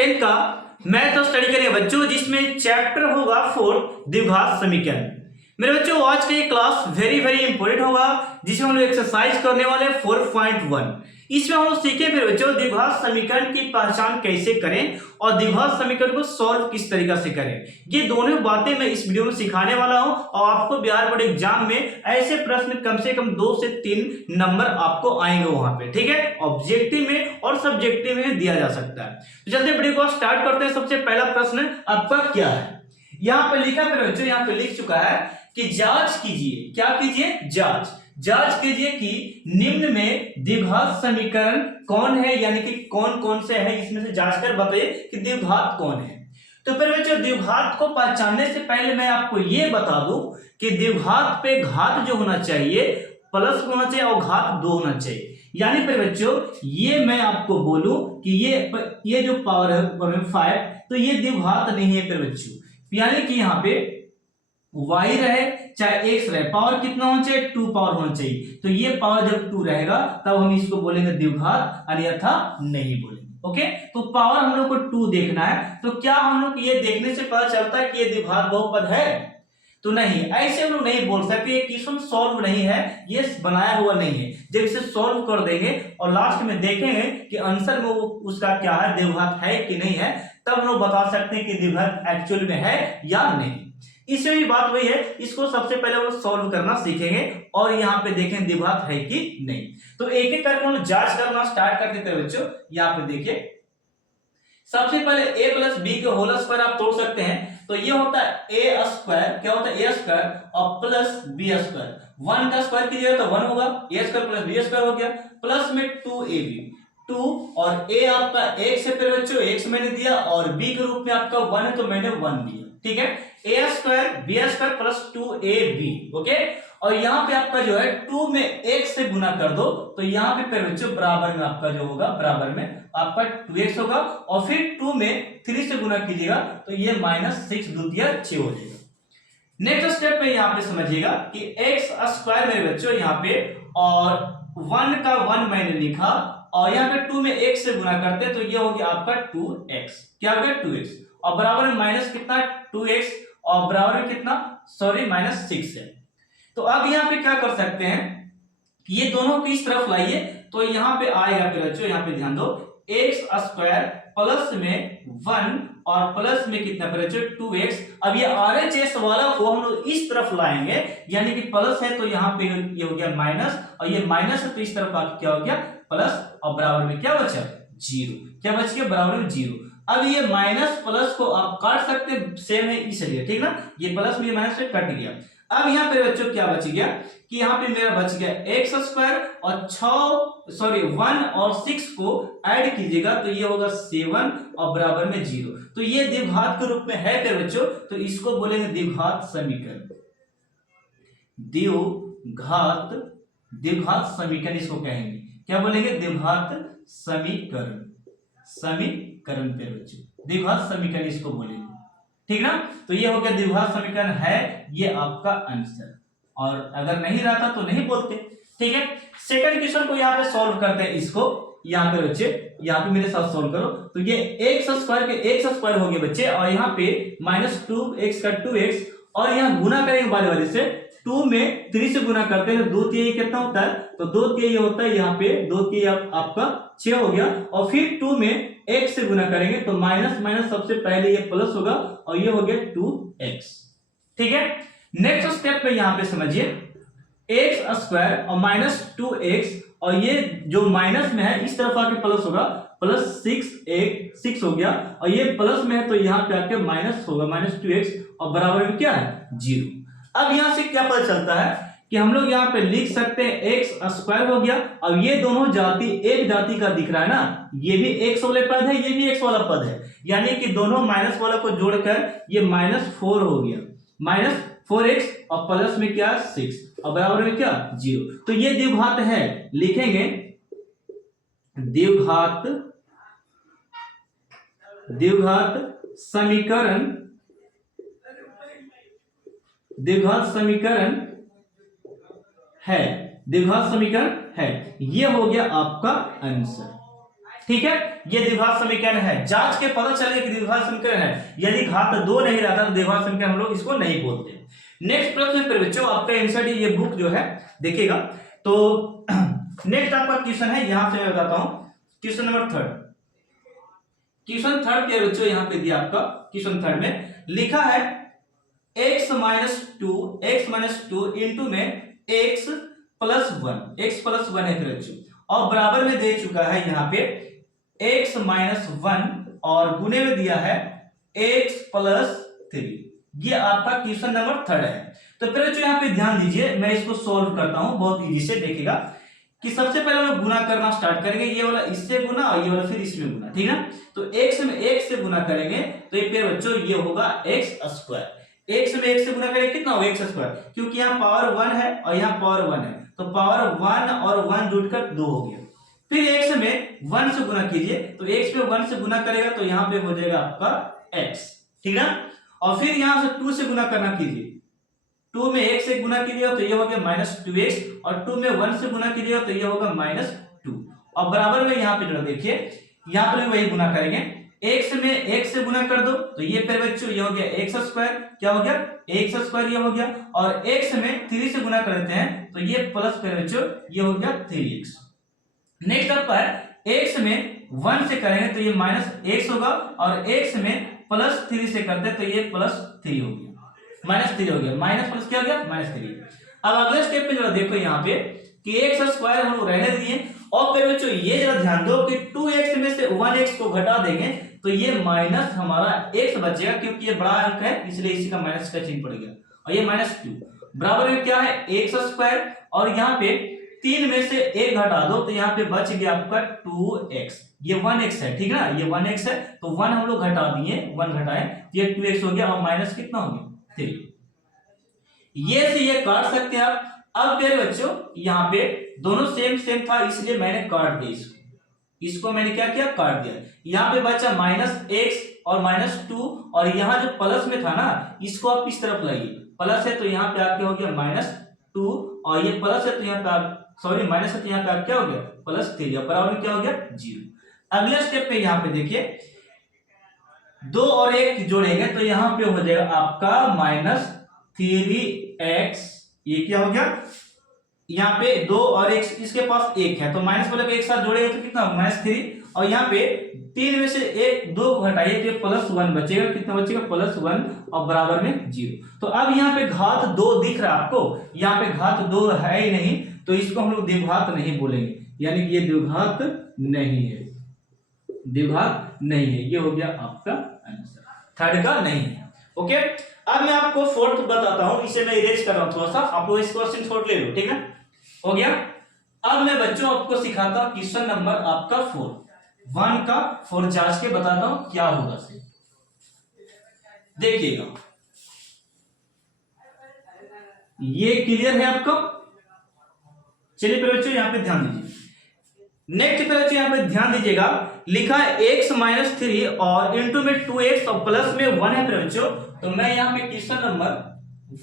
10 का math study करेंगे बच्चों, जिसमें चैप्टर होगा 4 द्विघात समीकरण। मेरे बच्चों आज का ये क्लास वेरी वेरी इंपॉर्टेंट होगा, जिसमें हम लोग एक्सरसाइज करने वाले 4.1। इसमें हम लोग सीखे फिर बच्चों द्विघात समीकरण की पहचान कैसे करें और द्विघात समीकरण को सॉल्व किस तरीका से करें। ये दोनों बातें मैं इस वीडियो में सिखाने वाला हूं और आपको बिहार बोर्ड एग्जाम में ऐसे प्रश्न कम से कम 2 से 3 नंबर आपको आएंगे वहां पे, ठीक है। ऑब्जेक्टिव में और सब्जेक्टिव में दिया जा सकता है। तो चलते वीडियो को स्टार्ट करते हैं। सबसे पहला प्रश्न आपका क्या है, यहाँ पे लिखा है बच्चों, यहाँ पे लिख चुका है कि जांच कीजिए। क्या कीजिए? जांच कीजिए कि निम्न में द्विघात समीकरण कौन है, यानी कि कौन कौन से है, इसमें से जांच कर बताइए कि द्विघात कौन है। तो फिर बच्चों द्विघात को पहचानने से पहले मैं आपको यह बता दूं कि द्विघात पे घात जो होना चाहिए प्लस होना चाहिए और घात 2 होना चाहिए। यानी फिर बच्चों ये मैं आपको बोलूं कि ये जो पावर है 5, तो ये द्विघात नहीं है फिर बच्चों। यानी कि यहाँ पे y रहे चाहे x रहे, पावर कितना होना चाहिए? 2 पावर होना चाहिए। तो ये पावर जब 2 रहेगा तब हम इसको बोलेंगे द्विघात, अन्यथा नहीं बोलेंगे। ओके, तो पावर हम लोग को 2 देखना है। तो क्या हम लोग ये देखने से पता चलता है कि ये द्विघात बहुपद है? तो नहीं, ऐसे हम लोग नहीं बोल सकते। ये क्वेश्चन सॉल्व नहीं है, ये बनाया हुआ नहीं है। जब इसे सॉल्व कर देंगे और लास्ट में देखेंगे कि आंसर में वो उसका क्या है, द्विघात है कि नहीं है, तब हम लोग बता सकते हैं कि द्विघात एक्चुअल में है या नहीं। इसमें भी बात वही है, इसको सबसे पहले हम लोग सॉल्व करना सीखेंगे और यहाँ पे देखें द्विघात है कि नहीं। तो एक एक करके हम लोग जांच करना स्टार्ट कर देते हैं बच्चों। यहाँ पे देखिए, सबसे पहले a प्लस बी के होल स्क्वायर आप तोड़ सकते हैं। तो ये होता है ए स्क्वायर, क्या होता है? ए स्क्वायर और प्लस बी स्क्वायर। 1 का स्क्वायर कीजिएगा तो 1 होगा, ए स्क्वायर प्लस बी स्क्वायर हो गया, प्लस में 2ab। 2 और a आपका x है फिर बच्चों, x मैंने दिया, और b के रूप में आपका 1 है तो मैंने 1 दिया, ठीक है। a square B square plus 2ab। Okay, और यहाँ पे आपका जो है 2 में x से गुना कर दो, तो यहाँ पे फिर बच्चों बराबर में आपका जो होगा, बराबर में आपका 2x होगा, और फिर 2 में 3 से गुना कीजिएगा तो ये -6 दूतिया 6 हो जाएगा। नेक्स्ट स्टेप में यहाँ पे समझिएगा कि x स्क्वायर मेरे बच्चों यहाँ पे, और 1 का 1 मैंने लिखा, और यहाँ पे 2 में x से गुना करते हैं तो ये हो गया आपका 2x। क्या हो गया? 2x, और बराबर में माइनस कितना? 2x, और बराबर में कितना? सॉरी -6 है। तो अब यहाँ पे क्या कर सकते हैं कि ये दोनों को इस तरफ लाइए, तो यहाँ पे आएगा फिर बच्चों, यहाँ पे ध्यान दो, x स्क्वायर प्लस में 1 और प्लस में कितना फिर बच्चों? 2x। अब ये RHS वाला को हम लोग इस तरफ लाएंगे, यानी कि प्लस है तो यहाँ पे ये हो गया माइनस, और ये माइनस है तो इस तरफ आके क्या हो गया? प्लस, और बराबर में क्या बचा? 0। क्या बच गया? बराबर में 0। अब ये माइनस प्लस को आप काट सकते, सेम है इसलिए, ठीक ना। ये प्लस में माइनस से कट गया। अब यहाँ पे बच्चों क्या बच गया कि यहाँ पे मेरा बच गया x स्क्वायर, और 1 और 6 को ऐड कीजिएगा तो ये होगा 7, और बराबर में 0। तो ये द्विघात के रूप में है फिर बच्चों, तो इसको बोलेंगे द्विघात समीकरण। द्विघात समीकरण इसको कहेंगे। क्या बोलेंगे? द्विघात समीकरण। समीकरण पे बच्चों द्विघात समीकरण इसको बोलेंगे, ठीक ना। तो ये हो गया द्विघात समीकरण है, ये आपका आंसर। और अगर नहीं रहता तो नहीं बोलते, ठीक है। सेकंड क्वेश्चन को यहाँ पे सॉल्व करते हैं। इसको यहाँ पे बच्चे, यहाँ पे मेरे साथ सॉल्व करो। तो ये x स्क्वायर के x स्क्वायर हो गया बच्चे, और यहाँ पे -2x का 2x, और यहाँ गुना करेंगे वाले वाले से। 2 में 3 से गुना करते हैं, 2 3 कितना होता है? तो 2 3 ये होता है, यहाँ पे 2 3 आपका 6 हो गया, और फिर 2 में x से गुना करेंगे तो माइनस माइनस सबसे पहले ये प्लस होगा, और ये हो गया 2x, ठीक है। नेक्स्ट स्टेप पे यहाँ पे समझिए, x स्क्वायर और -2x, और ये जो माइनस में है इस तरफ आके प्लस होगा, प्लस 6 हो गया, और ये प्लस में है तो यहाँ पे आके माइनस होगा, -2x, और बराबर में क्या है? 0। अब यहाँ से क्या पता चलता है कि हम लोग यहाँ पे लिख सकते हैं x स्क्वायर हो गया। अब ये दोनों जाति एक जाति का दिख रहा है ना, ये भी x वाले पद है, ये भी x वाला पद है, यानी कि दोनों माइनस वाला को जोड़कर ये -4 हो गया, -4x, और प्लस में क्या? 6, और बराबर में क्या? 0। तो ये द्विघात है, लिखेंगे द्विघात समीकरण। द्विघात समीकरण है, द्विघात समीकरण है, ये हो गया आपका आंसर, ठीक है, ये द्विघात समीकरण है। जांच के पता चले कि द्विघात समीकरण है, यदि घात 2 नहीं रहता तो द्विघात समीकरण हम लोग इसको नहीं बोलते। नेक्स्ट प्रश्न पर बच्चों आपका आंसर ये बुक जो है देखिएगा। तो नेक्स्ट आपका क्वेश्चन है, यहां से मैं बताता हूं, क्वेश्चन नंबर 3। क्वेश्चन 3 के बच्चों यहां पे दिया आपका, क्वेश्चन 3 में लिखा है x माइनस टू इंटू में x प्लस 1 है फिर बच्चों, और बराबर में दे चुका है यहाँ पे x माइनस 1 और गुने में दिया है x प्लस 3। ये आपका क्वेश्चन नंबर 3 है। तो फिर बच्चों यहाँ पे ध्यान दीजिए, मैं इसको सॉल्व करता हूं बहुत इजी से। देखिएगा कि सबसे पहले हम लोग गुना करना स्टार्ट करेंगे, ये वाला इससे गुना और ये वाला फिर इसमें गुना, ठीक है। तो x में x से गुना करेंगे तो ये फिर बच्चों ये होगा x स्क्वायर। x में x से गुना करेंगे कितना होगा x स्क्वायर, क्योंकि यहाँ पावर 1 है और यहाँ पावर 1 है, तो पावर 1 और 1 जुड़कर 2 हो गया। फिर x में 1 से गुना कीजिए, तो x में 1 से गुना करेगा तो यहाँ पे हो जाएगा आपका x, ठीक है। और फिर यहाँ से 2 से गुना करना कीजिए, 2 में 1 से गुना कीजिएगा तो ये हो गया माइनस 2x, और 2 में 1 से गुना कीजिएगा तो ये होगा माइनस 2। और बराबर में यहाँ पे जरा देखिए, यहाँ पर भी वही गुना करेंगे, x में 1 से गुना कर दो तो ये फिर बच्चों ये हो गया x स्क्वायर, क्या हो गया x स्क्वायर ये हो गया, और x में 3 से गुना कर देते हैं तो ये प्लस फिर बच्चों ये हो गया 3x। नेक्स्ट आपका है x में 1 से करेंगे तो ये माइनस x होगा, और x में प्लस 3 से करते हैं तो ये प्लस 3 हो गया, माइनस 3 हो गया, माइनस प्लस क्या हो गया माइनस 3। अब अगले स्टेप पे जरा देखो यहाँ पे कि x स्क्वायर हम लोग रहने दिए, और फिर बच्चों ये जरा ध्यान दो कि 2x में से 1x को घटा देंगे तो ये माइनस हमारा x बचेगा, क्योंकि ये बड़ा अंक है इसलिए इसी का माइनस का चिन्ह पड़ गया, और ये माइनस 2 बराबर में क्या है x स्क्वायर, और यहाँ पे 3 में से 1 घटा दो तो यहाँ पे बच गया आपका 2x, ये 1x है, ठीक है ना, ये 1x है तो 1 हम लोग घटा दिए, 1 घटाए ये 2x हो गया, और माइनस कितना हो गया 3। ये से ये काट सकते हैं आप। अब फिर बच्चों यहाँ पे दोनों सेम था इसलिए मैंने काट दिया, इसको मैंने क्या किया काट दिया। यहाँ पे बचा माइनस x और माइनस 2, और यहाँ जो प्लस में था ना इसको आप इस तरफ लाइए, प्लस है तो यहाँ पे आपके हो गया माइनस 2, और ये प्लस है तो यहाँ पे आप सॉरी माइनस है तो यहाँ पे आप क्या हो गया प्लस 3, बराबर में क्या हो गया 0। अगले स्टेप पे यहाँ पे देखिए 2 और 1 जोड़ेंगे तो यहाँ पे हो जाएगा आपका माइनस 3x, ये क्या हो गया यहाँ पे 2 और 1 इसके पास 1 है तो माइनस वाले को एक साथ जोड़ेगा तो कितना माइनस 3, और यहाँ पे 3 में से 1 2 को घटाइए तो प्लस 1 बचेगा, कितना बचेगा प्लस 1, और बराबर में 0। तो अब यहाँ पे घात 2 दिख रहा है आपको, यहाँ पे घात 2 है ही नहीं तो इसको हम लोग द्विघात नहीं बोलेंगे, यानी कि ये द्विघात नहीं है, द्विघात नहीं है, ये हो गया आपका आंसर, थर्ड का नहीं है। ओके, अब मैं आपको फोर्थ बताता हूं, इसे मैं इरेज कर रहा हूं थोड़ा सा, आप लोग इस क्वेश्चन छोड़ ले लो, ठीक है हो गया। अब मैं बच्चों आपको सिखाता हूं क्वेश्चन नंबर आपका 1 का 4 जांच के बताता हूं क्या होगा से, देखिएगा ये क्लियर है आपको। चलिए फिर बच्चों यहाँ पे ध्यान दीजिए, नेक्स्ट पे बच्चों यहाँ पे ध्यान दीजिएगा, लिखा है x माइनस 3 और इंटू में 2x और प्लस में 1 है बच्चों। तो मैं यहाँ पे क्वेश्चन नंबर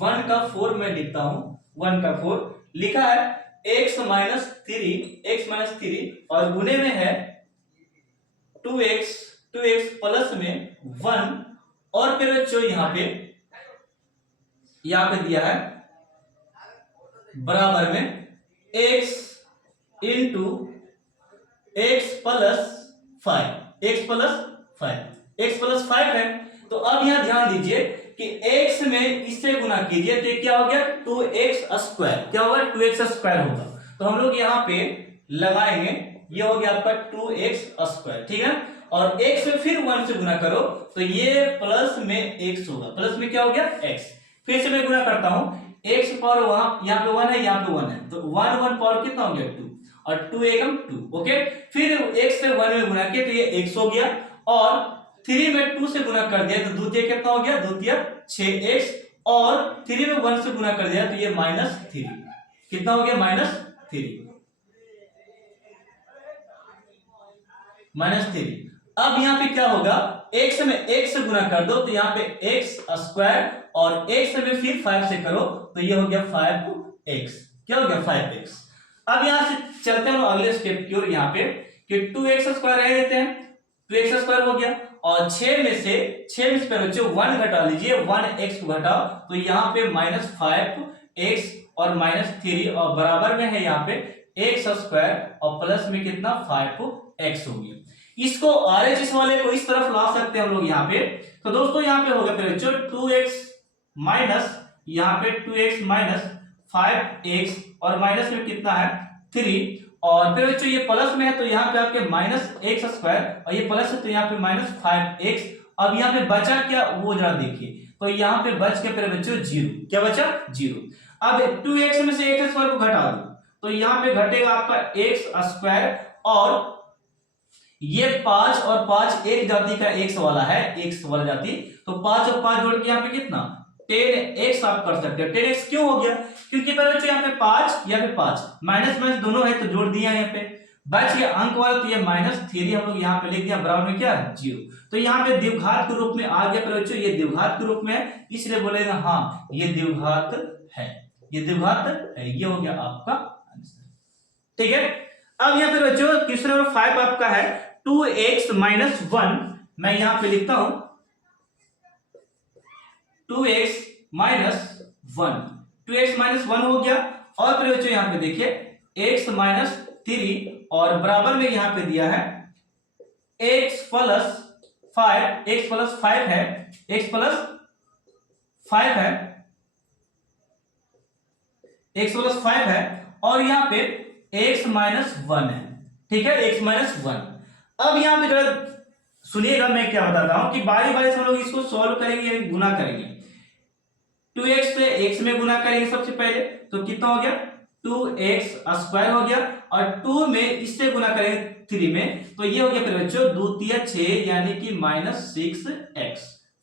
1 का 4 में लिखता हूं, 1 का 4 लिखा है x माइनस 3 और गुने में है 2x प्लस में 1, और फिर बच्चों यहाँ पे दिया है बराबर में x इंटू x प्लस 5 है। तो अब यहां ध्यान दीजिए कि x में इससे गुना कीजिए तो क्या हो गया 2x स्क्वायर, क्या होगा 2x स्क्वायर होगा। तो हम लोग यहाँ पे लगाएंगे, ये हो गया आपका 2x स्क्वायर, ठीक है, और x में फिर 1 से गुना करो तो ये प्लस में x होगा, प्लस में क्या हो गया x। फिर से मैं गुना करता हूं, x पावर वहां यहाँ पे 1 है, यहाँ पे 1 है, तो 1 पावर कितना हो गया 2, और 2 एकम 2। ओके, फिर x से 1 में गुना किया तो ये x हो गया, और 3 में 2 से गुना कर दिया तो द्वितीय कितना हो गया, द्वितीय 6x, और 3 में 1 से गुना कर दिया तो ये -3, कितना हो गया -3। अब यहाँ पे क्या होगा, x में x से गुना कर दो तो यहाँ पे x स्क्वायर, और x में फिर 5 से करो तो ये हो गया 5x, क्या हो गया 5x। अब यहां से चलते हैं अगले स्टेप की ओर, यहाँ पे कि 2x² रह देते हैं, 2x² हो गया, और 6 में से बच्चों 1 घटा लीजिए, 1x को घटाओ तो यहाँ पे -5x और -3 और बराबर में है यहाँ पे x² और प्लस में कितना 5x हो गया। इसको RHS वाले को इस तरफ ला सकते हैं हम लोग यहाँ पे। तो दोस्तों यहाँ पे होगा फिर बच्चों 2x माइनस यहाँ पे 2x माइनस 5x और माइनस में कितना है 3, और फिर बच्चों ये प्लस में है तो यहाँ पे आपके -x² और ये प्लस है तो यहाँ पे -5x। अब यहाँ पे बचा क्या वो जरा देखिए, तो यहाँ पे बच के फिर बच्चों 0, क्या बचा 0। अब 2x में से x² को घटा दो तो यहाँ पे घटेगा आपका x², और ये 5 और 5 एक जाति का x वाला है, x वाला जाति, तो 5 और 5 जोड़ के यहाँ पे कितना 10x आप कर सकते हैं। 10x क्यों हो गया, क्योंकि पहले बच्चों यहाँ पे 5 यहाँ पे 5 माइनस माइनस दोनों है तो जोड़ दिया यहाँ पे, बच गया अंक वाला तो ये -3 हम लोग यहाँ पे लिख दिया, बराबर में क्या 0। तो यहाँ पे द्विघात के रूप में आ गया। फिर बच्चों ये द्विघात के रूप में है, इसलिए बोलेगा हाँ ये द्विघात है, ये द्विघात है, ये हो गया आपका आंसर। ठीक है, अब यहाँ पे बच्चों क्वेश्चन नंबर 5 आपका है 2x माइनस 1, मैं यहाँ पे लिखता हूं 2x माइनस 1, 2x माइनस 1 हो गया, और फिर बच्चों यहाँ पे देखिए x माइनस 3 और बराबर में यहाँ पे दिया है x प्लस 5, x प्लस 5 है, x प्लस 5 है, x प्लस 5 है, और यहाँ पे x माइनस 1 है। ठीक है, x माइनस 1। अब यहाँ पे जरा सुनिएगा मैं क्या बताता हूं कि बारी बारी से हम लोग इसको सॉल्व करेंगे यानी गुना करेंगे। 2x से x में गुना करेंगे सबसे पहले, तो कितना हो गया 2x² हो गया, और 2 में इससे गुना करेंगे 3 में, तो ये हो गया फिर बच्चों 2 3 6 यानी कि -6x।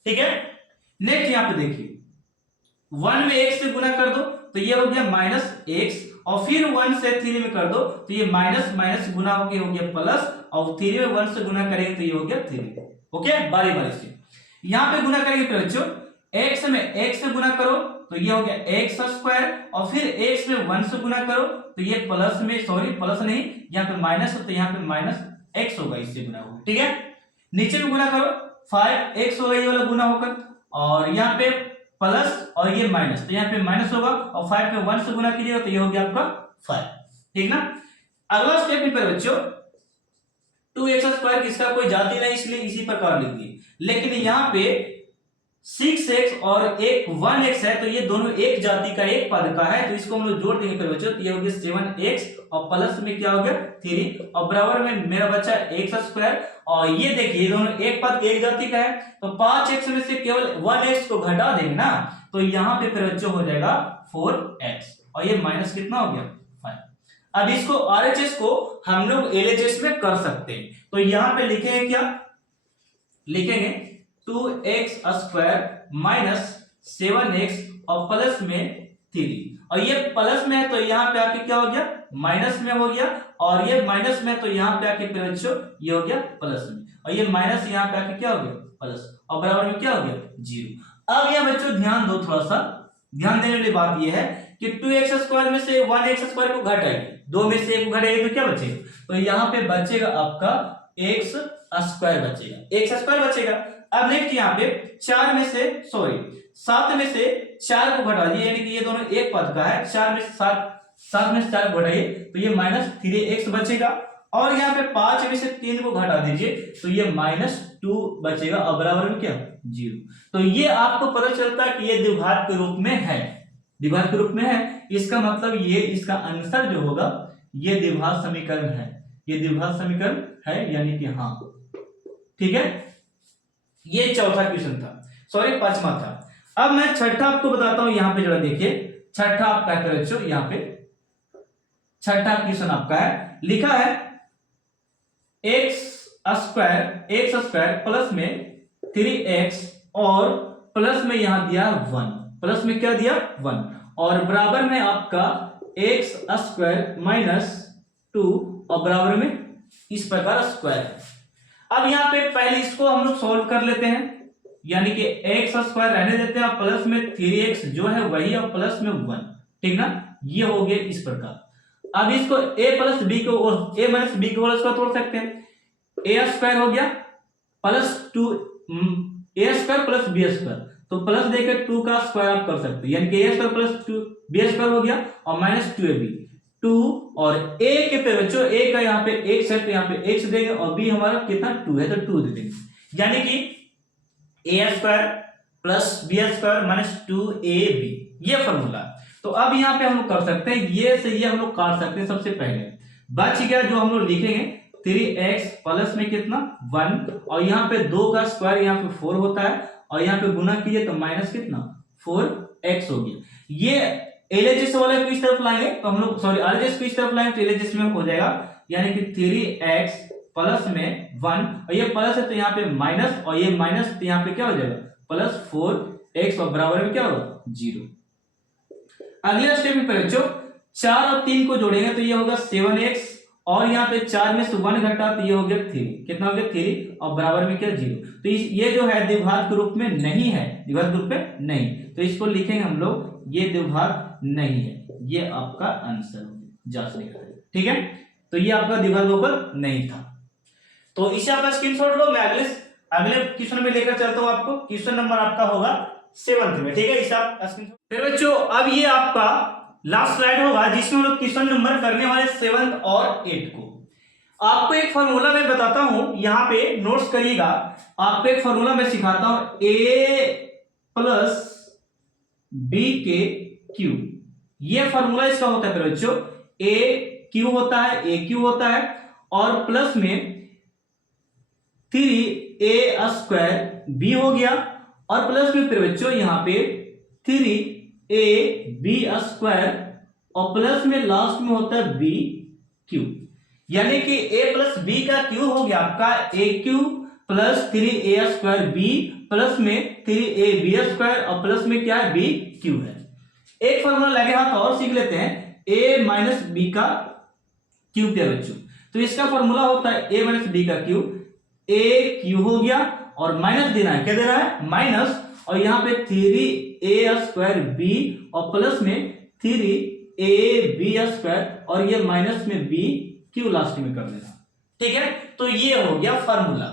ठीक है, नेक्स्ट यहाँ पे देखिए 1 में x से गुना कर दो तो ये हो गया -x, और फिर 1 से 3 में कर दो तो ये माइनस माइनस गुना हो गया प्लस, और 3 में 1 से गुना करेंगे तो ये हो गया 3। ओके, बारी बारी से यहाँ पे गुना करेंगे फिर बच्चों x में x से गुना करो तो ये हो गया x², और फिर x में 1 से गुना करो तो ये प्लस में, सॉरी प्लस नहीं यहाँ पे माइनस तो यहाँ पे -x होगा, इससे गुना होगा। ठीक है, नीचे में गुना करो 5x होगा ये वाला गुना होकर, और यहाँ पे प्लस और ये माइनस तो यहाँ पे माइनस होगा, और 5 पे 1 से गुना कीजिएगा तो ये हो गया आपका 5। ठीक ना, अगला स्टेप पे बच्चों 2x² किसका कोई जाति नहीं, इसलिए इसी प्रकार लिख दिए, लेकिन यहाँ पे 6x और एक 1x है तो ये दोनों एक जाति का एक पद का है, तो इसको हम लोग जोड़ देंगे फिर बच्चों, तो ये हो गया 7x और प्लस में क्या हो गया 3, और बराबर में मेरा बच्चा x², और ये देखिए दोनों एक पद एक जाति का है, तो 5x में से केवल 1x को घटा देंगे ना, तो यहाँ पे फिर बच्चों हो जाएगा 4x, और ये माइनस कितना हो गया 5। अब इसको RHS को हम लोग LHS में कर सकते हैं, तो यहाँ पे लिखेंगे क्या, लिखेंगे 2x² माइनस 7x और प्लस में 3, और ये प्लस में है तो यहाँ पे आके क्या हो गया माइनस में हो गया, और ये माइनस में तो यहाँ पे आके फिर बच्चों ये हो गया प्लस में, और ये माइनस यहाँ पे आके क्या हो गया प्लस, और बराबर में क्या हो गया 0। अब यह बच्चों ध्यान दो, थोड़ा सा ध्यान देने वाली बात ये है कि 2x² में से 1x² को घटाएंगे, 2 में से 1 को घटाएंगे तो क्या बचेगा, तो यहाँ पे बचेगा आपका x² बचेगा, x² बचेगा। अब नेक्स्ट यहाँ पे 7 में से 4 को घटा दिए, यानी कि ये दोनों एक पद का है, 7 में से 4 को घटाइए तो ये -3x बचेगा, और यहाँ पे 5 में से 3 को घटा दीजिए तो ये -2 बचेगा, और बराबर में क्या 0। तो ये आपको पता चलता है कि ये द्विघात के रूप में है, द्विघात के रूप में है, इसका मतलब ये इसका आंसर जो होगा ये द्विघात समीकरण है, ये द्विघात समीकरण है, यानी कि हाँ। ठीक है, ये चौथा क्वेश्चन था, सॉरी 5वां था। अब मैं छठा आपको बताता हूं, यहाँ पे जरा देखिए छठा आपका है बच्चों, यहाँ पे छठा क्वेश्चन आपका है, लिखा है x² प्लस में 3x और प्लस में यहां दिया 1, प्लस में क्या दिया 1, और बराबर में आपका x² माइनस 2 और बराबर में इस प्रकार स्क्वायर है। अब यहाँ पे पहले इसको हम लोग सॉल्व कर लेते हैं, यानी कि x² रहने देते हैं, प्लस में 3x जो है वही, और प्लस में 1। ठीक ना, ये हो गया इस प्रकार। अब इसको a प्लस बी को और a माइनस बी को होल स्क्वायर तोड़ सकते हैं। ए स्क्वायर हो गया प्लस 2 ए स्क्वायर प्लस बी स्क्वायर, तो प्लस देकर 2 का स्क्वायर आप कर सकते हैं, यानी कि ए स्क्वायर प्लस 2 बी स्क्वायर हो गया और माइनस 2ab 2 और a के पे बच्चों a का यहाँ पे x है तो यहाँ पे x देंगे और b हमारा कितना 2 है तो 2 दे देंगे, यानी कि a square plus B square minus 2ab ये फॉर्मूला। तो अब यहाँ पे हम लोग कर सकते हैं ये से ये हम लोग काट सकते हैं। सबसे पहले बच गया जो हम लोग लिखेंगे 3x प्लस में कितना 1 और यहाँ पे 2 का स्क्वायर यहाँ पे 4 होता है और यहाँ पे गुना कीजिए तो माइनस कितना 4x हो गया। ये एलएचएस वाले को इस तरफ लाएंगे तो हम लोग सॉरी आरएचएस को इस तरफ लाएंगे तो एलएचएस में हो जाएगा, यानी कि 3x प्लस में 1 और ये प्लस है तो यहाँ पे माइनस और ये माइनस तो यहाँ पे क्या हो जाएगा प्लस 4x और बराबर में क्या होगा 0। अगला स्टेप में बच्चों 4 और 3 को जोड़ेंगे तो ये होगा 7x और यहाँ पे 4 में से 1 घटा तो ये हो गया 3, कितना हो गया 3 और बराबर में क्या 0। तो ये जो है द्विघात के रूप में नहीं है, द्विघात के रूप में नहीं, तो इसको लिखेंगे हम लोग ये द्विघात नहीं है, ये आपका आंसर जांचने का है, ठीक है। तो ये आपका द्विघात बहुपद नहीं था, तो इसे आपका स्क्रीनशॉट लो। मैं अगले क्वेश्चन में लेकर चलता हूं आपको। क्वेश्चन नंबर आपका होगा 7th में, ठीक है। इसे आप स्क्रीनशॉट। फिर बच्चों अब ये आपका लास्ट स्लाइड होगा जिसमें हम लोग क्वेश्चन नंबर करने वाले 7th और 8 को। आपको एक फॉर्मूला मैं बताता हूं, यहां पे नोट्स करिएगा। आपको एक फॉर्मूला मैं सिखाता हूं, a प्लस बी के क्यू, ये फॉर्मूला इसका होता है बच्चों। a क्यू होता है, a क्यू होता है और प्लस में 3a स्क्वायर बी हो गया और प्लस में फिर बच्चों यहां पे 3ab स्क्वायर और प्लस में लास्ट में होता है b क्यू, यानी कि a प्लस बी का क्यू हो गया आपका a Q plus 3a square b plus में 3ab स्क्वायर और प्लस में क्या है b क्यू है। एक फॉर्मूला लगे हाथ और सीख लेते हैं, a माइनस बी का क्यूब है बच्चों। तो इसका फॉर्मूला होता है a माइनस बी का क्यूब, a क्यू हो गया और माइनस देना है, क्या देना है माइनस, और यहाँ पे 3a स्क्वायर b और प्लस में 3ab स्क्वायर और ये माइनस में b क्यू लास्ट में कर देना, ठीक है। तो ये हो गया फॉर्मूला,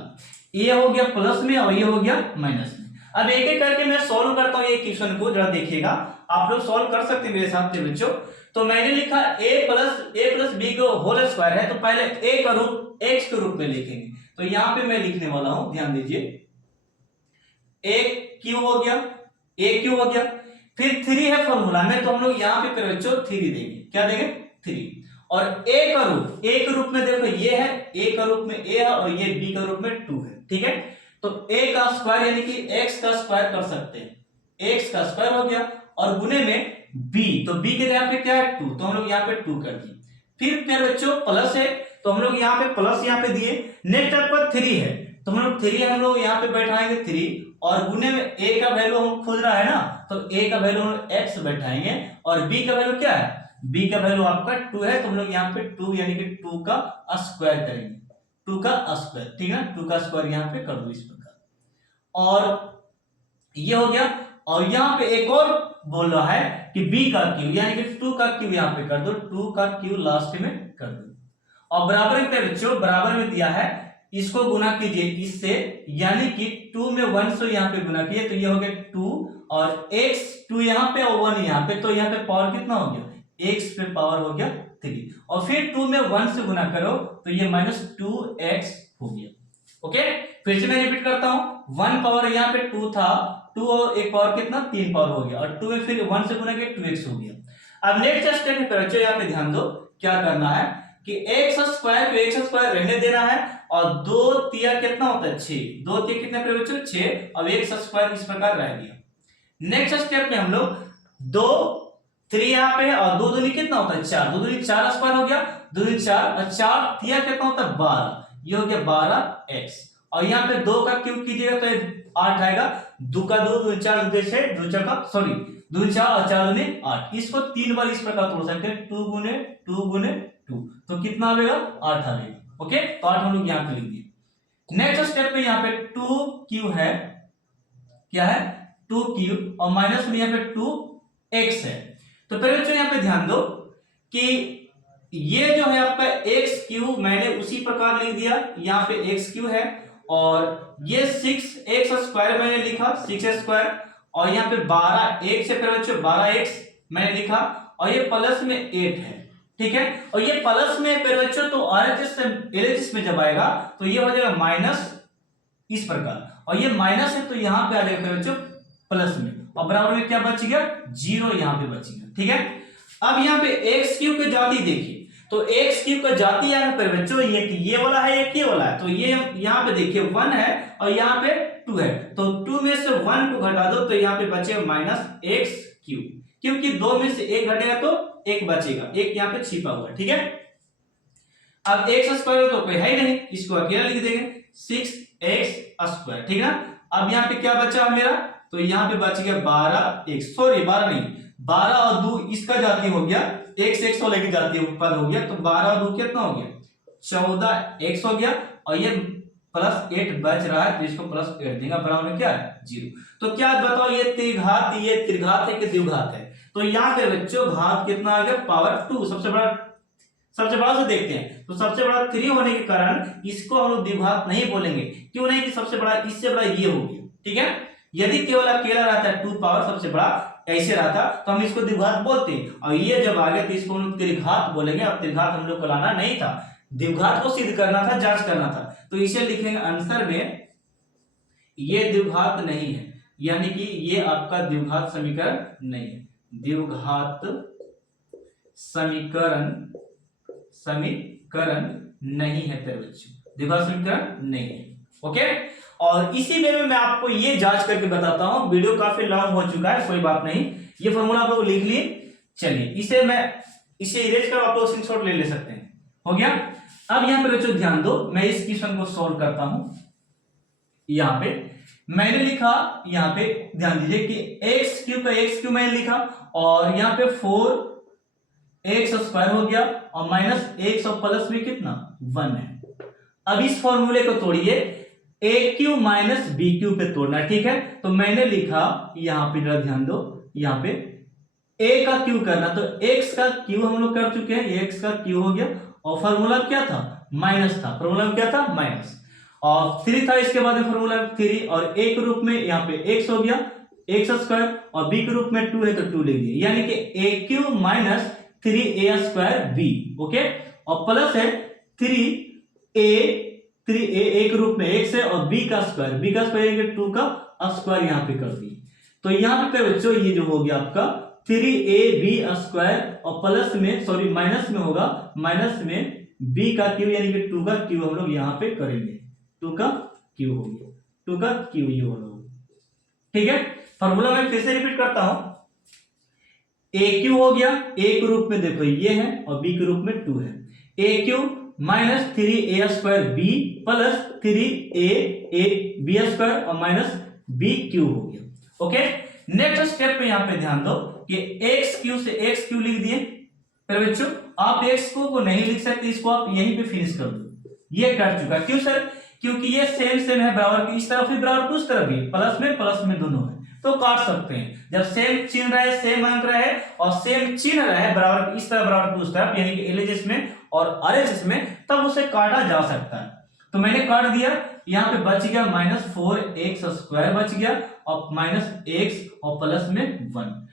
ये हो गया प्लस में और ये हो गया माइनस में। अब एक एक करके मैं सॉल्व करता हूं ये क्वेश्चन को, जरा देखिएगा। आप लोग सॉल्व कर सकते हैं मेरे साथ में बच्चों। तो मैंने लिखा a प्लस बी को होल स्क्वायर है, तो पहले a का रूप x के रूप में लिखेंगे। तो यहां पे मैं लिखने वाला हूं, ध्यान दीजिए, a क्यू हो गया, a क्यू हो गया, फिर 3 है फॉर्मूला में, तो हम लोग यहाँ पे बच्चों 3 देंगे, क्या देंगे 3, और a के रूप में देखो ये है, a का रूप में a है और ये b का रूप में 2 है, ठीक है। तो a का स्क्वायर यानी कि x का स्क्वायर कर सकते हैं, x का स्क्वायर हो गया और गुने में b, तो b के यहाँ पे क्या है 2, तो हम लोग यहाँ पे 2 कर दिए। फिर बच्चों प्लस है तो हम लोग यहाँ पे प्लस यहाँ पे दिए। नेक्स्ट आपका 3 है तो हम लोग 3 हम लोग यहाँ पे बैठाएंगे 3 और गुने में a का वैल्यू हम खोज रहा है ना, तो a का वैल्यू हम x बैठाएंगे और b का वैल्यू क्या है, b का वैल्यू आपका 2 है, तो हम लोग यहाँ पे 2 यानी कि 2 का स्क्वायर करेंगे, 2 का स्क्वायर, ठीक है, 2 का स्क्वायर यहाँ पे कर दो इस प्रकार। और ये हो गया और यहाँ पे एक और बोल रहा है कि b का क्यू यानी कि 2 का क्यू यहाँ पे कर दो, 2 का क्यू लास्ट में कर दो और बराबर में बच्चों बराबर में दिया है, इसको गुना कीजिए इससे, यानी कि 2 में 1 से यहाँ पे गुना कीजिए तो ये हो गया 2 और x 2 यहाँ पे और 1 यहाँ पे, तो यहाँ पे पावर कितना हो गया, x पे पावर हो गया 3 और फिर 2 में 1 से गुना करो तो ये -2x हो गया। ओके, फिर से मैं रिपीट करता हूं, 1 पावर यहाँ पे 2 था, 2 और एक पावर कितना 3 पावर हो गया और 2 में फिर 1 से गुना किया 2x हो गया। अब नेक्स्ट स्टेप में बच्चों यहाँ पे ध्यान दो, क्या करना है कि x स्क्वायर को x स्क्वायर रहने देना है और 2 तिया कितना होता है 6, 2 तिया कितने पे बच्चों 6, अब x स्क्वायर इस प्रकार रह गया। नेक्स्ट स्टेप में हम लोग 2 3 यहाँ पे और 2 दूनी कितना होता है 4, 2 दूनी 4 स्क्वायर हो गया, 2 दूनी 4 और 4 तिया कितना होता है 12, ये हो गया 12x और यहाँ पे 2 का क्यूब कीजिएगा तो 8 आएगा, 2 का 2 2 4 2 6 2 4 का सॉरी 2 4 और 4 दूनी 8, इसको 3 बार इस प्रकार तोड़ सकते हैं, 2 गुने 2 गुने 2 तो कितना आएगा 8 आएगा। ओके, तो 8 हम लोग यहाँ पे लिख दिए। नेक्स्ट स्टेप में यहाँ पे 2q है, क्या है 2q और माइनस में यहाँ पे 2x है। तो पहले बच्चों यहाँ पे ध्यान दो कि ये जो है आपका एक्स क्यू मैंने उसी प्रकार लिख दिया, यहाँ पे एक्स क्यू है, और ये 6x² मैंने लिखा 6x², और यहाँ पे 12 x है फिर बच्चों 12x मैंने लिखा, और ये प्लस में 8 है, ठीक है। और ये प्लस में फिर बच्चों तो RHS से LHS में जब आएगा तो ये हो जाएगा माइनस इस प्रकार, और ये माइनस है तो यहाँ पे आ जाएगा फिर बच्चों प्लस में, और बराबर में क्या बच गया 0 यहाँ पे बच गया, ठीक है। अब यहाँ पे एक्स क्यूब की जाति देखिए, तो एक्स क्यूब का जाति यहाँ पे बच्चों ये वाला है एक ये वाला है, तो ये यहाँ पे देखिए 1 है और यहाँ पे 2 है, तो 2 में से 1 को घटा दो तो यहाँ पे बचेगा माइनस एक्स क्यूब, क्योंकि 2 में से 1 घटेगा तो 1 बचेगा, 1 यहाँ पे छिपा हुआ है, ठीक है। अब x² तो कोई है ही नहीं, इसको अकेला लिख देंगे 6x², ठीक है। अब यहाँ पे क्या बचा मेरा, तो यहाँ पे बच गया 12x, सॉरी 12 नहीं 12 और 2 इसका जाति हो गया, x वाले की जाति पद हो गया, तो 12 और 2 कितना हो गया 14x हो गया, और ये प्लस 8 बच रहा है तो इसको प्लस 8 देगा, बराबर में क्या है 0। तो क्या बताओ ये त्रिघात है कि द्विघात है, तो यहाँ पे बच्चों घात कितना आ गया पावर 2, सबसे बड़ा से देखते हैं, तो सबसे बड़ा 3 होने के कारण इसको हम लोग द्विघात नहीं बोलेंगे, क्यों नहीं कि सबसे बड़ा इससे बड़ा ये हो गया, ठीक है। यदि केवल अकेला रहता है 2 पावर सबसे बड़ा ऐसे रहता तो हम इसको द्विघात बोलते हैं, और ये जब आ गया तो इसको हम लोग त्रिघात बोलेंगे। अब त्रिघात हम लोग को लाना नहीं था, द्विघात को सिद्ध करना था, जांच करना था, तो इसे लिखेंगे आंसर में ये द्विघात नहीं है, यानी कि ये आपका द्विघात समीकरण नहीं है, द्विघात समीकरण नहीं है तेरे बच्चों, द्विघात समीकरण नहीं है, ओके। और इसी वे में मैं आपको ये जांच करके बताता हूं, वीडियो काफी लॉन्ग हो चुका है, कोई बात नहीं, ये फॉर्मूला आप लोग लिख लिए, चलिए इसे इरेज कर आप लोग स्क्रीनशॉट ले सकते हैं, हो गया। अब यहाँ पे बच्चों ध्यान दो, मैं इस क्वेश्चन को सॉल्व करता हूं। यहाँ पे मैंने लिखा, यहाँ पे ध्यान दीजिए कि एक्स क्यू मैंने लिखा, और यहाँ पे 4x² हो गया, और माइनस x और प्लस में कितना 1 है। अब इस फॉर्मूले को तोड़िए, AQ माइनस BQ पे तोड़ना, ठीक है। तो मैंने लिखा यहाँ पे जरा ध्यान दो, यहाँ पे A का Q करना, तो x का Q हम लोग कर चुके हैं, ये x का Q हो गया, और फॉर्मूला क्या था माइनस था, फॉर्मूला क्या था माइनस, और 3 था इसके बाद फॉर्मूला 3, और A के रूप में यहाँ पे x हो गया x², और B के रूप में 2 है तो 2 लिख दिए, यानी कि AQ माइनस 3A²B, ओके, और प्लस है 3A के रूप में x है, और b का स्क्वायर 2 का स्क्वायर यहाँ पे कर दिए, तो यहाँ पे बच्चों ये जो हो गया आपका 3AB², और प्लस में सॉरी माइनस में होगा, माइनस में b का क्यू यानी कि 2 का क्यू हम लोग यहाँ पे करेंगे, 2 का क्यू हो गया, 2 का क्यू ये हो गया, ठीक है। फॉर्मूला मैं फिर से रिपीट करता हूं, AQ हो गया, A के रूप में देखो ये है, और B के रूप में 2 है, AQ minus 3A²B plus 3AB² और माइनस BQ हो गया, ओके। नेक्स्ट स्टेप पे यहाँ पे ध्यान दो कि XQ से XQ लिख दिए, फिर बच्चों आप x को नहीं लिख सकते, इसको आप यहीं पे फिनिश कर दो, ये कर चुका, क्यों सर, क्योंकि ये सेम है, बराबर की इस तरफ भी बराबर उस तरफ भी, प्लस में दोनों है तो काट सकते हैं। जब सेम चिन्ह रहे, सेम अंक रहे और सेम चिन्ह रहे, बराबर इस तरफ बराबर उस तरफ, यानी कि LHS में और RHS में, तब उसे काटा जा सकता है। तो मैंने काट दिया, यहाँ पे बच गया माइनस 4x² बच गया, और माइनस x और प्लस में 1।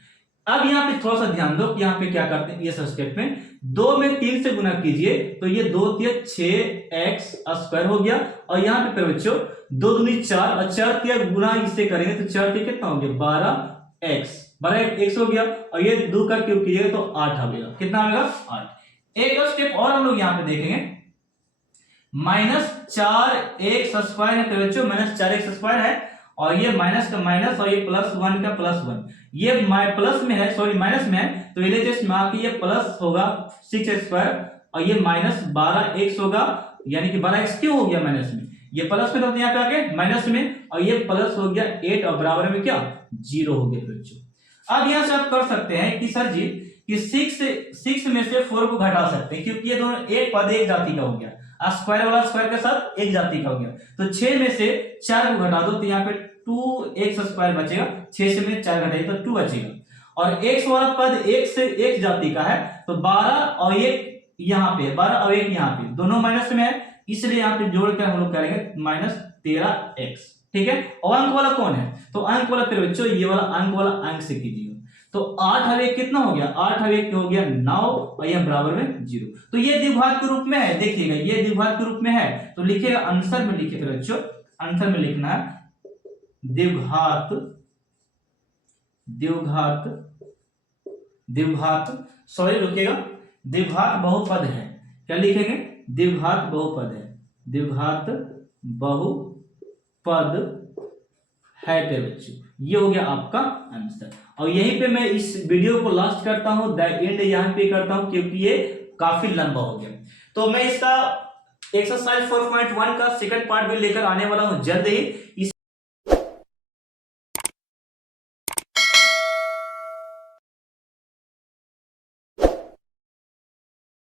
अब यहाँ पे थोड़ा सा ध्यान दो कि यहाँ पे क्या करते हैं, ये स्टेप में 2 में 3 से गुना कीजिए, तो ये 2 3 6x² हो गया, और यहाँ पे फिर बच्चों 2 दूनी 4, और 4 3 गुना इससे करेंगे तो 4 3 कितना हो गया 12x हो गया, और ये 2 का क्यूब कीजिएगा तो 8 आ गया, कितना आएगा 8। एक और स्टेप और हम लोग यहाँ पे देखेंगे, माइनस 4x² है तो बच्चों माइनस 4x² है, और ये माइनस का माइनस और ये प्लस 1 का प्लस 1, ये प्लस में है सॉरी माइनस में है, तो LHS में आके ये प्लस होगा 6x², और ये माइनस 12x होगा, यानी कि 12x क्यों हो गया माइनस में, ये प्लस में, तो यहाँ पे आके माइनस में, और ये प्लस हो गया 8, और बराबर में क्या 0 हो गया बच्चों। अब यहाँ से आप कर सकते हैं कि सर जी कि 6 में से 4 को घटा सकते हैं, क्योंकि ये दोनों एक पद एक जाति का हो गया, स्क्वायर वाला स्क्वायर के साथ एक जाति का हो गया, तो 6 में से 4 को घटा दो तो यहाँ पे 2x² बचेगा, 6 से में 4 घटाइए तो 2 बचेगा, और x वाला पद एक से एक जाति का है, तो 12 और ये यहाँ पे 12 और 1 यहाँ पे, दोनों माइनस में है, इसलिए यहाँ पे जोड़ कर हम लोग करेंगे -13x। ठीक है, और अंक वाला कौन है, तो अंक वाला फिर बच्चों ये वाला अंक वाला अंक से कीजिएगा। तो 8 और 1 कितना हो गया, 8 और 1 हो गया 9 और यह बराबर में 0। तो ये द्विघात के रूप में है, देखिएगा ये द्विघात के रूप में है, तो लिखिएगा आंसर में, लिखिए फिर बच्चों आंसर में लिखना है द्विघात, द्विघात, द्विघात, सॉरी रुकिएगा, द्विघात बहुपद है। क्या लिखेंगे, द्विघात बहुपद है, द्विघात बहुपद है पे बच्चों। ये हो गया आपका आंसर। और यहीं पे मैं इस वीडियो को लास्ट करता हूं, द एंड यहां पे करता हूं, क्योंकि ये काफी लंबा हो गया। तो मैं इसका एक्सरसाइज 4.1 का सेकंड पार्ट भी लेकर आने वाला हूं जल्द ही।